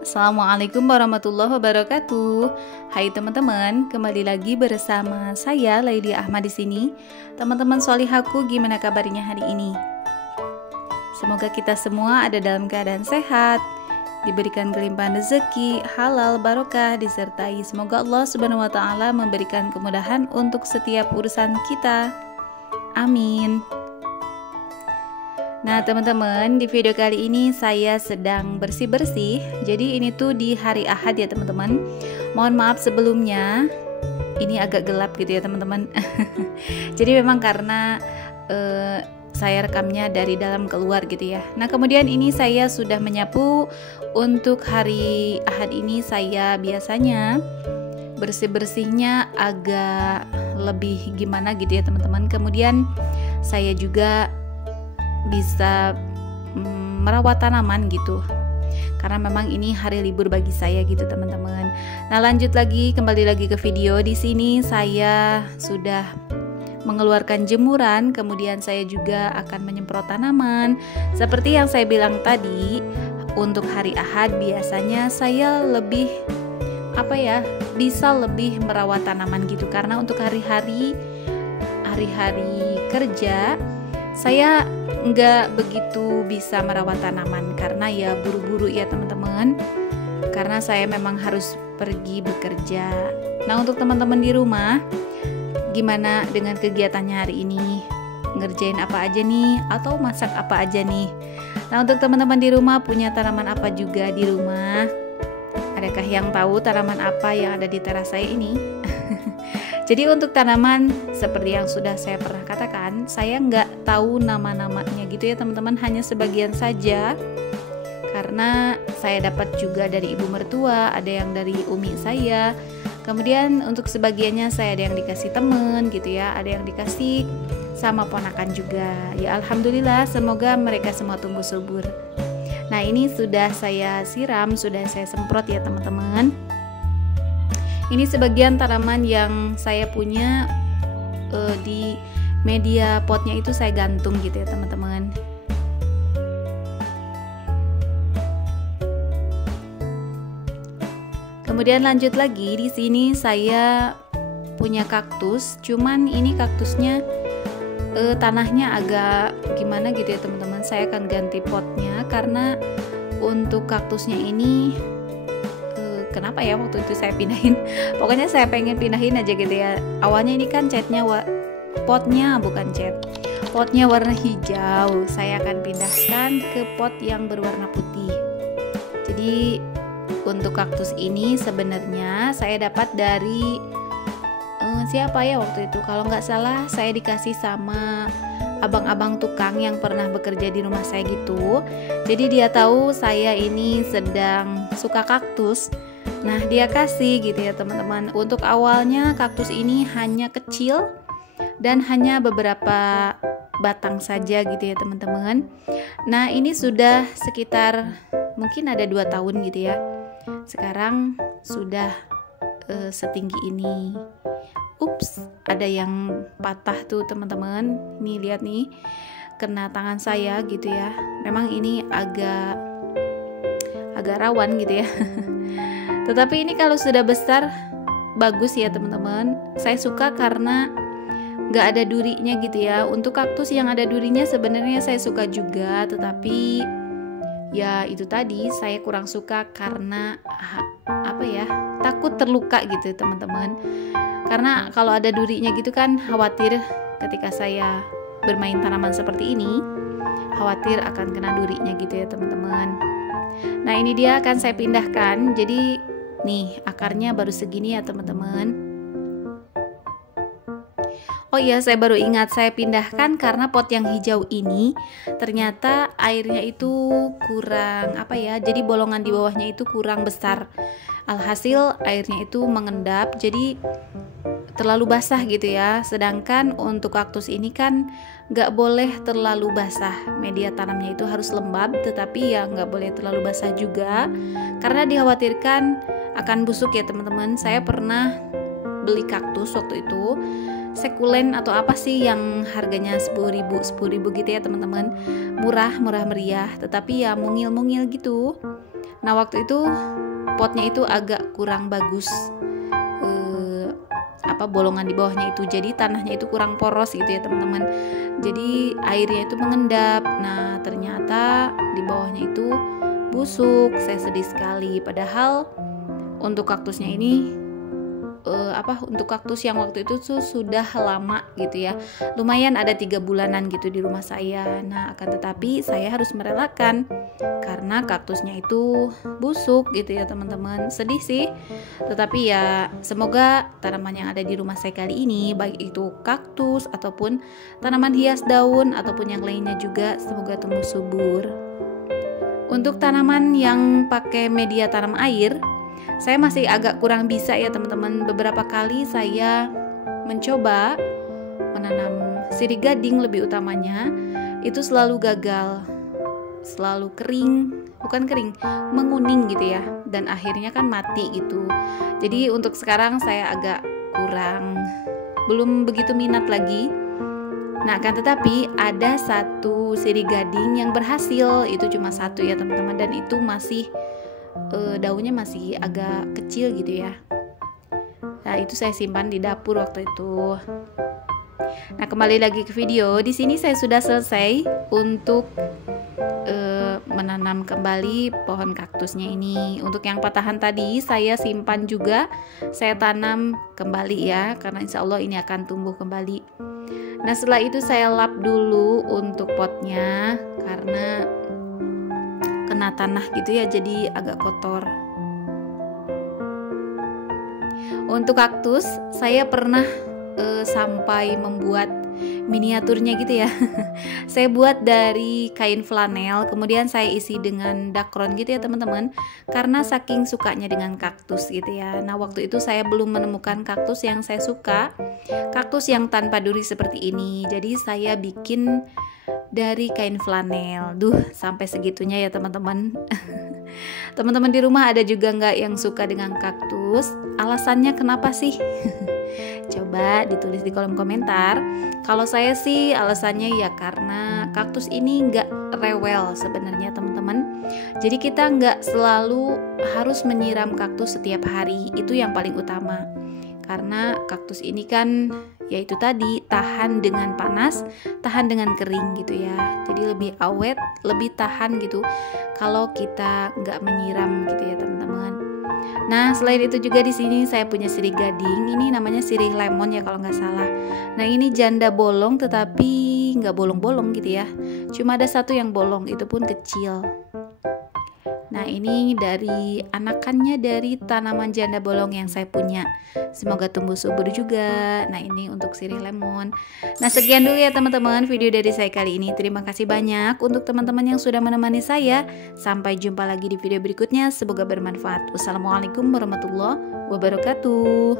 Assalamualaikum warahmatullahi wabarakatuh. Hai teman-teman, kembali lagi bersama saya Lady Ahmad di sini. Teman-teman solihaku, gimana kabarnya hari ini? Semoga kita semua ada dalam keadaan sehat, diberikan kelimpahan rezeki, halal, barokah, disertai semoga Allah Subhanahu wa taala memberikan kemudahan untuk setiap urusan kita. Amin. Nah teman-teman, di video kali ini saya sedang bersih-bersih. Jadi ini tuh di hari Ahad ya teman-teman. Mohon maaf sebelumnya, ini agak gelap gitu ya teman-teman. Jadi memang karena saya rekamnya dari dalam keluar gitu ya. Nah kemudian ini saya sudah menyapu. Untuk hari Ahad ini saya biasanya bersih-bersihnya agak lebih gimana gitu ya teman-teman. Kemudian saya juga bisa merawat tanaman gitu, karena memang ini hari libur bagi saya gitu teman-teman. Nah lanjut lagi, kembali lagi ke video. Di sini saya sudah mengeluarkan jemuran, kemudian saya juga akan menyemprot tanaman. Seperti yang saya bilang tadi, untuk hari Ahad biasanya saya lebih bisa lebih merawat tanaman gitu, karena untuk hari-hari kerja saya nggak begitu bisa merawat tanaman karena ya buru-buru ya teman-teman, karena saya memang harus pergi bekerja. Nah untuk teman-teman di rumah, gimana dengan kegiatannya hari ini? Ngerjain apa aja nih? Atau masak apa aja nih? Nah untuk teman-teman di rumah, punya tanaman apa juga di rumah? Adakah yang tahu tanaman apa yang ada di teras saya ini? Jadi untuk tanaman, seperti yang sudah saya pernah katakan, saya nggak tahu nama-namanya gitu ya teman-teman, hanya sebagian saja. Karena saya dapat juga dari ibu mertua, ada yang dari umi saya. Kemudian untuk sebagiannya saya ada yang dikasih temen gitu ya, ada yang dikasih sama ponakan juga. Ya alhamdulillah, semoga mereka semua tumbuh subur. Nah ini sudah saya siram, sudah saya semprot ya teman-teman. Ini sebagian tanaman yang saya punya di media potnya itu saya gantung gitu ya teman-teman. Kemudian lanjut lagi, di sini saya punya kaktus, cuman ini kaktusnya tanahnya agak gimana gitu ya teman-teman. Saya akan ganti potnya karena untuk kaktusnya ini kenapa ya waktu itu saya pindahin, pokoknya saya pengen pindahin aja gitu ya. Awalnya ini kan potnya warna hijau, saya akan pindahkan ke pot yang berwarna putih. Jadi untuk kaktus ini sebenarnya saya dapat dari siapa ya waktu itu, kalau nggak salah saya dikasih sama abang-abang tukang yang pernah bekerja di rumah saya gitu. Jadi dia tahu saya ini sedang suka kaktus. Nah dia kasih gitu ya teman-teman. Untuk awalnya kaktus ini hanya kecil dan hanya beberapa batang saja gitu ya teman-teman. Nah ini sudah sekitar mungkin ada 2 tahun gitu ya. Sekarang sudah setinggi ini. Ups, ada yang patah tuh teman-teman. Nih lihat nih, kena tangan saya gitu ya. Memang ini agak rawan gitu ya. Tetapi ini kalau sudah besar bagus ya teman-teman. Saya suka karena nggak ada durinya gitu ya. Untuk kaktus yang ada durinya sebenarnya saya suka juga, tetapi ya itu tadi saya kurang suka karena takut terluka gitu teman-teman. Karena kalau ada durinya gitu kan khawatir ketika saya bermain tanaman seperti ini, khawatir akan kena durinya gitu ya teman-teman. Nah ini dia akan saya pindahkan. Jadi nih akarnya baru segini ya teman-teman. Oh iya, saya baru ingat, saya pindahkan karena pot yang hijau ini ternyata airnya itu kurang jadi bolongan di bawahnya itu kurang besar. Alhasil airnya itu mengendap, jadi terlalu basah gitu ya. Sedangkan untuk kaktus ini kan nggak boleh terlalu basah, media tanamnya itu harus lembab, tetapi ya nggak boleh terlalu basah juga karena dikhawatirkan akan busuk ya teman-teman. Saya pernah beli kaktus waktu itu sekulen atau apa sih yang harganya 10.000 gitu ya teman-teman, murah meriah, tetapi ya mungil-mungil gitu. Nah waktu itu potnya itu agak kurang bagus, bolongan di bawahnya itu, jadi tanahnya itu kurang poros gitu ya teman-teman, jadi airnya itu mengendap. Nah ternyata di bawahnya itu busuk. Saya sedih sekali, padahal untuk kaktusnya ini untuk kaktus yang waktu itu tuh sudah lama gitu ya, lumayan ada 3 bulanan gitu di rumah saya. Nah akan tetapi saya harus merelakan karena kaktusnya itu busuk gitu ya teman-teman. Sedih sih, tetapi ya semoga tanaman yang ada di rumah saya kali ini, baik itu kaktus ataupun tanaman hias daun ataupun yang lainnya juga, semoga tumbuh subur. Untuk tanaman yang pakai media tanam air, saya masih agak kurang bisa ya teman-teman. Beberapa kali saya mencoba menanam sirih gading, lebih utamanya itu selalu gagal, selalu menguning gitu ya, dan akhirnya kan mati gitu. Jadi untuk sekarang saya agak belum begitu minat lagi. Nah kan tetapi ada satu sirih gading yang berhasil, itu cuma satu ya teman-teman, dan itu masih daunnya masih agak kecil gitu ya. Nah itu saya simpan di dapur waktu itu. Nah kembali lagi ke video. Di sini saya sudah selesai untuk menanam kembali pohon kaktusnya ini. Untuk yang patahan tadi saya simpan juga, saya tanam kembali ya, karena insya Allah ini akan tumbuh kembali. Nah setelah itu saya lap dulu untuk potnya karena kena tanah gitu ya, jadi agak kotor. Untuk kaktus saya pernah sampai membuat miniaturnya gitu ya. Saya buat dari kain flanel, kemudian saya isi dengan dakron gitu ya teman-teman, karena saking sukanya dengan kaktus gitu ya. Nah waktu itu saya belum menemukan kaktus yang saya suka, kaktus yang tanpa duri seperti ini. Jadi saya bikin dari kain flanel. Sampai segitunya ya teman-teman. Teman-teman di rumah ada juga nggak yang suka dengan kaktus? Alasannya kenapa sih? Coba ditulis di kolom komentar. Kalau saya sih alasannya ya karena kaktus ini nggak rewel sebenarnya teman-teman. Jadi kita nggak selalu harus menyiram kaktus setiap hari, itu yang paling utama. Karena kaktus ini kan yaitu tadi tahan dengan panas, tahan dengan kering gitu ya. Jadi lebih awet, lebih tahan gitu kalau kita nggak menyiram gitu ya teman-teman. Nah selain itu juga di sini saya punya sirih gading, ini namanya sirih lemon ya kalau nggak salah. Nah ini janda bolong tetapi nggak bolong-bolong gitu ya, cuma ada satu yang bolong, itu pun kecil. Nah ini dari anakannya dari tanaman janda bolong yang saya punya, semoga tumbuh subur juga. Nah ini untuk sirih lemon. Nah sekian dulu ya teman-teman video dari saya kali ini. Terima kasih banyak untuk teman-teman yang sudah menemani saya. Sampai jumpa lagi di video berikutnya, semoga bermanfaat. Wassalamualaikum warahmatullahi wabarakatuh.